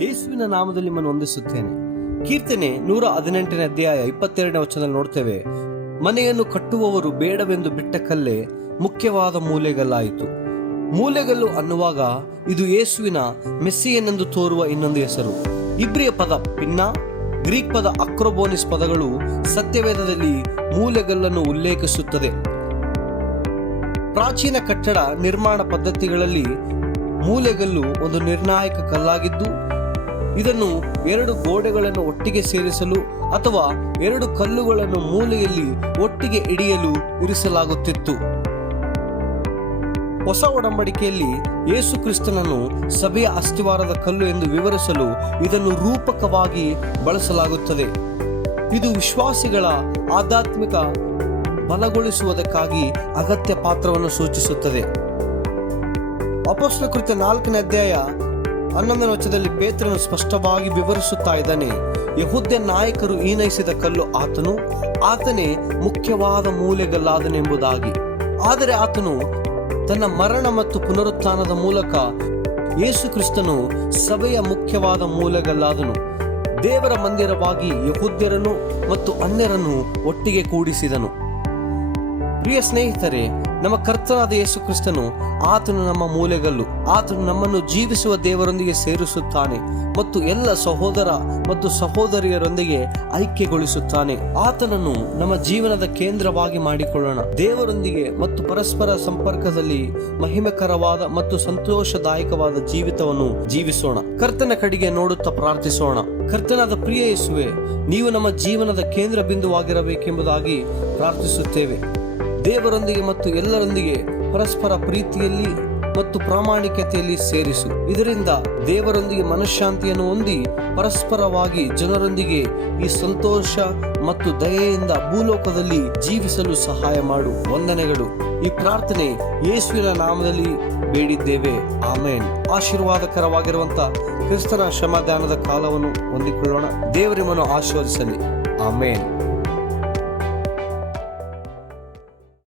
ಯೇಸುವಿನ ನಾಮದಲ್ಲಿ ನಿಮ್ಮನ್ನು ವಂದಿಸುತ್ತೇನೆ. ಕೀರ್ತನೆ ನೂರ ಹದಿನೆಂಟನೇ ಅಧ್ಯಾಯ ಇಪ್ಪತ್ತೆರಡನೇ ವಚನದಲ್ಲಿ ನೋಡ್ತೇವೆ, ಮನೆಯನ್ನು ಕಟ್ಟುವವರು ಬೇಡವೆಂದು ಬಿಟ್ಟ ಕಲ್ಲೇ ಮುಖ್ಯವಾದ ಮೂಲೆಗಲ್ಲಾಯಿತು. ಮೂಲೆಗಲ್ಲು ಅನ್ನುವಾಗ ಇದು ಯೇಸುವಿನ ಮೆಸ್ಸಿಯನೆಂದು ತೋರುವ ಇನ್ನೊಂದು ಹೆಸರು. ಇಬ್ರಿಯ ಪದ ಪಿನ್ನ, ಗ್ರೀಕ್ ಪದ ಅಕ್ರೋಬೋನಿಸ್ ಪದಗಳು ಸತ್ಯವೇದದಲ್ಲಿ ಮೂಲೆಗಲ್ಲನ್ನು ಉಲ್ಲೇಖಿಸುತ್ತದೆ. ಪ್ರಾಚೀನ ಕಟ್ಟಡ ನಿರ್ಮಾಣ ಪದ್ಧತಿಗಳಲ್ಲಿ ಮೂಲೆಗಲ್ಲು ಒಂದು ನಿರ್ಣಾಯಕ ಕಲ್ಲಾಗಿದ್ದು ಇದನ್ನು ಎರಡು ಗೋಡೆಗಳನ್ನು ಒಟ್ಟಿಗೆ ಸೇರಿಸಲು ಅಥವಾ ಎರಡು ಕಲ್ಲುಗಳನ್ನು ಮೂಲೆಯಲ್ಲಿ ಒಟ್ಟಿಗೆ ಇಡಿಯಲು ಇರಿಸಲಾಗುತ್ತಿತ್ತು. ಹೊಸ ಒಡಂಬಡಿಕೆಯಲ್ಲಿ ಯೇಸು ಕ್ರಿಸ್ತನನ್ನು ಸಭೆಯ ಅಸ್ಥಿವಾರದ ಕಲ್ಲು ಎಂದು ವಿವರಿಸಲು ಇದನ್ನು ರೂಪಕವಾಗಿ ಬಳಸಲಾಗುತ್ತದೆ. ಇದು ವಿಶ್ವಾಸಿಗಳ ಆಧ್ಯಾತ್ಮಿಕ ಬಲಗೊಳಿಸುವುದಕ್ಕಾಗಿ ಅಗತ್ಯ ಪಾತ್ರವನ್ನು ಸೂಚಿಸುತ್ತದೆ. ಅಪೋಸ್ಲ ಕೃತ್ಯ ನಾಲ್ಕನೇ ಅಧ್ಯಾಯ ಹನ್ನೊಂದನೇ ವಚನದಲ್ಲಿ ಪೇತ್ರನು ಸ್ಪಷ್ಟವಾಗಿ ವಿವರಿಸುತ್ತಾ ಇದ್ದಾನೆ, ಯಹುದ್ಯ ನಾಯಕರು ಈನೈಸಿದ ಕಲ್ಲು ಆತನು, ಆತನೇ ಮುಖ್ಯವಾದ ಮೂಲೆಗಲ್ಲಾದನೆಂಬುದಾಗಿ. ಆದರೆ ಆತನು ತನ್ನ ಮರಣ ಮತ್ತು ಪುನರುತ್ಥಾನದ ಮೂಲಕ ಯೇಸು ಕ್ರಿಸ್ತನು ಸಭೆಯ ಮುಖ್ಯವಾದ ಮೂಲೆಗಲ್ಲಾದನು. ದೇವರ ಮಂದಿರವಾಗಿ ಯಹುದ್ಯರನ್ನು ಮತ್ತು ಅನ್ಯರನ್ನು ಒಟ್ಟಿಗೆ ಕೂಡಿಸಿದನು. ಪ್ರಿಯ ಸ್ನೇಹಿತರೆ ನಮ್ಮ ಕರ್ತನಾದ ಯೇಸು ಕ್ರಿಸ್ತನು ಆತನು ನಮ್ಮ ಮೂಲೆಗಲ್ಲು, ಆತನು ನಮ್ಮನ್ನು ಜೀವಿಸುವ ದೇವರೊಂದಿಗೆ ಸೇರಿಸುತ್ತಾನೆ ಮತ್ತು ಎಲ್ಲ ಸಹೋದರ ಮತ್ತು ಸಹೋದರಿಯರೊಂದಿಗೆ ಐಕ್ಯಗೊಳಿಸುತ್ತಾನೆ. ಆತನನ್ನು ನಮ್ಮ ಜೀವನದ ಕೇಂದ್ರವಾಗಿ ಮಾಡಿಕೊಳ್ಳೋಣ. ದೇವರೊಂದಿಗೆ ಮತ್ತು ಪರಸ್ಪರ ಸಂಪರ್ಕದಲ್ಲಿ ಮಹಿಮಕರವಾದ ಮತ್ತು ಸಂತೋಷದಾಯಕವಾದ ಜೀವಿತವನ್ನು ಜೀವಿಸೋಣ. ಕರ್ತನ ಕಡೆಗೆ ನೋಡುತ್ತಾ ಪ್ರಾರ್ಥಿಸೋಣ. ಕರ್ತನಾದ ಪ್ರಿಯ ಯೇಸುವೆ, ನೀವು ನಮ್ಮ ಜೀವನದ ಕೇಂದ್ರ ಬಿಂದುವಾಗಿರಬೇಕೆಂಬುದಾಗಿ ಪ್ರಾರ್ಥಿಸುತ್ತೇವೆ. ದೇವರೊಂದಿಗೆ ಮತ್ತು ಎಲ್ಲರೊಂದಿಗೆ ಪರಸ್ಪರ ಪ್ರೀತಿಯಲ್ಲಿ ಮತ್ತು ಪ್ರಾಮಾಣಿಕತೆಯಲ್ಲಿ ಸೇರಿಸು. ಇದರಿಂದ ದೇವರೊಂದಿಗೆ ಮನಃಶಾಂತಿಯನ್ನು ಹೊಂದಿ ಪರಸ್ಪರವಾಗಿ ಜನರೊಂದಿಗೆ ಈ ಸಂತೋಷ ಮತ್ತು ದಯೆಯಿಂದ ಭೂಲೋಕದಲ್ಲಿ ಜೀವಿಸಲು ಸಹಾಯ ಮಾಡು. ವಂದನೆಗಳು. ಈ ಪ್ರಾರ್ಥನೆ ಯೇಸುವಿನ ನಾಮದಲ್ಲಿ ಬೇಡಿದ್ದೇವೆ. ಆಮೇನ್. ಆಶೀರ್ವಾದಕರವಾಗಿರುವಂತ ಕ್ರಿಸ್ತನ ಶ್ರಮದಾನದ ಕಾಲವನ್ನು ಹೊಂದಿಕೊಳ್ಳೋಣ. ದೇವರಿಮನ್ನು ಆಶೀರ್ವದಿಸಲಿ. ಆಮೇನ್.